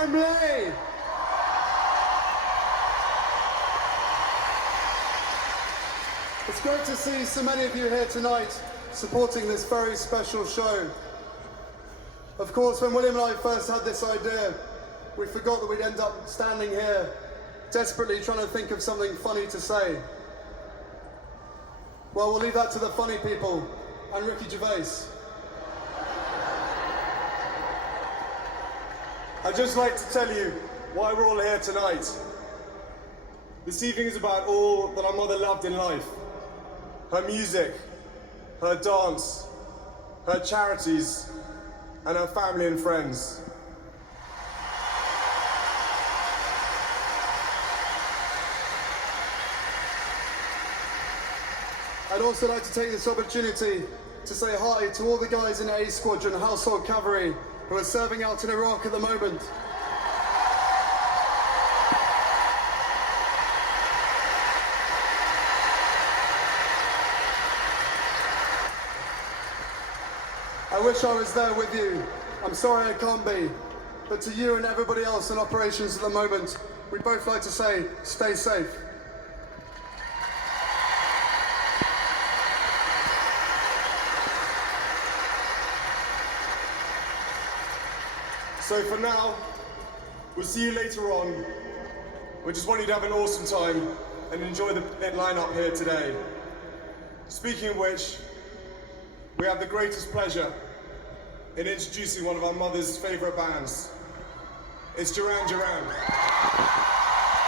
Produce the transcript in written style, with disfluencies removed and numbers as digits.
Wembley! It's great to see so many of you here tonight supporting this very special show. Of course, when William and I first had this idea, we forgot that we'd end up standing here, desperately trying to think of something funny to say. Well, we'll leave that to the funny people and Ricky Gervais. I'd just like to tell you why we're all here tonight. This evening is about all that our mother loved in life. Her music, her dance, her charities, and her family and friends. I'd also like to take this opportunity to say hi to all the guys in A Squadron Household Cavalry who are serving out in Iraq at the moment. I wish I was there with you. I'm sorry I can't be. But to you and everybody else in operations at the moment, we'd both like to say, stay safe. So for now, we'll see you later on. We just want you to have an awesome time and enjoy the lineup here today. Speaking of which, we have the greatest pleasure in introducing one of our mother's favorite bands. It's Duran Duran.